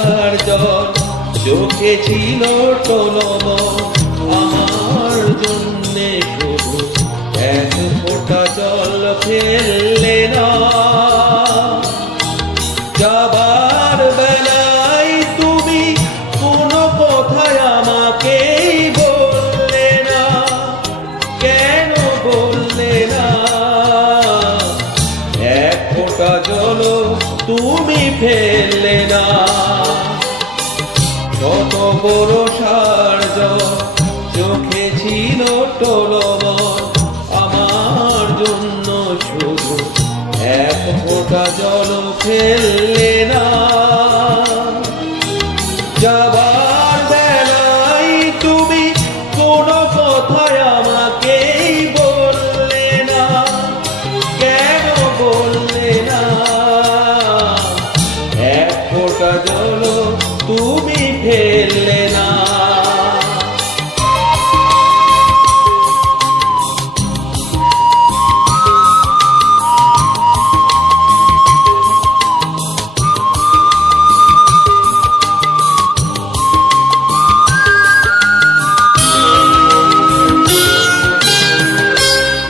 বর্ষার জল চোখে ছিল টলমল, আমার জন্যে শুধু এক ফোঁটা জল ফেললে না। যাবার বেলায় তুমি কোনো কথায় আমাকেই বললে না, কেন বললে না? এক ফোঁটা জল তুমি ফেললে না। শত বরষার জল চোখে ছিল টলমল, আমার জন্য শুধু এক ফোঁটা জল ফেললে না। যাবার বেলায় তুমি কোনো কথায় আমাকেই বললে না, কেন বললে না? এক ফোঁটা জল তুমি ফেললে না।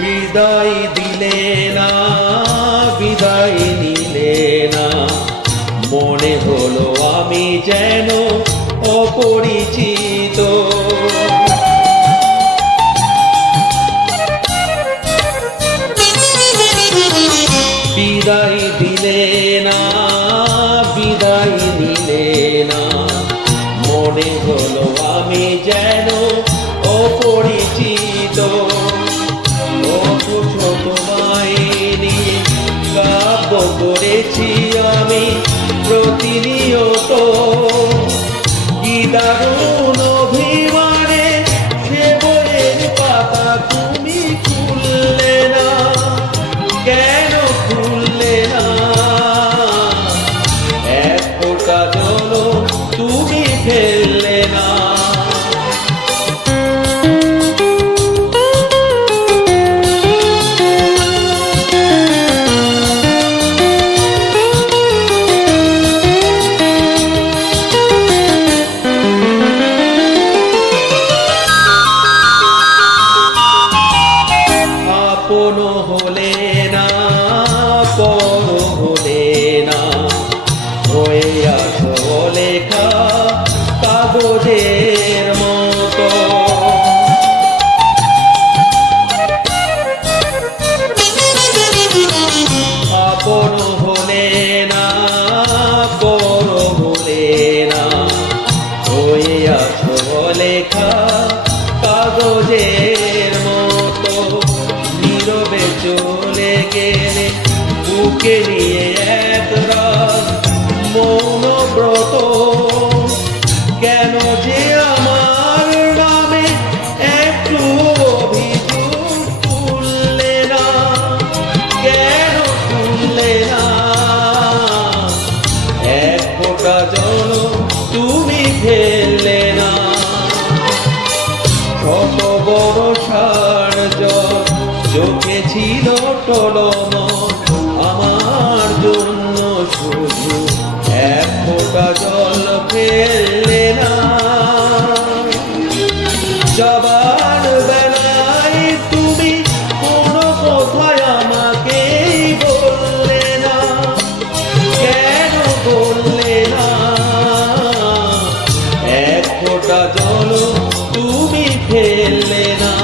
বিদায় দিলে না, বিদায় নিলে না, মনে হলো আমি যেন অপরিচিত। বিদায় দিলে না, বিদায় নিলে না, মনে হলো আমি যেন অপরিচিত। তোমায় নিয়ে কাব্য করেছি আমি প্রতিনিয়ত, কি দারুণ অভিমানে সে বইয়ের পাতা তুমি খুললে না, কেন খুললে না? এক ফোঁটা জল তুমি ফেললে না। আপন হলে না, পর হলে না, হয়ে আসো লেখা কাগজের মতো। আপন হলে না, পর হলে না, হয়ে আসো লেখা কাগজের মতো। নীরবে চলে গেলে বুকে নিয়ে এক রাত মৌন ব্রত, কেন যে আমার নামে একটু অভিযোগ তুললে না, কেন তুললে না? এক ফোঁটা জল তুমি ফেললে না। শত বরষার জল চোখে ছিল টলমল, আমার জন্য শুধু এক ফোঁটা জল ফেললে না। যাবার বেলায় তুমি কোনো কথায় আমাকেই বললে না, কেন বললে না? এক ফোঁটা জল তুমি ফেললে না।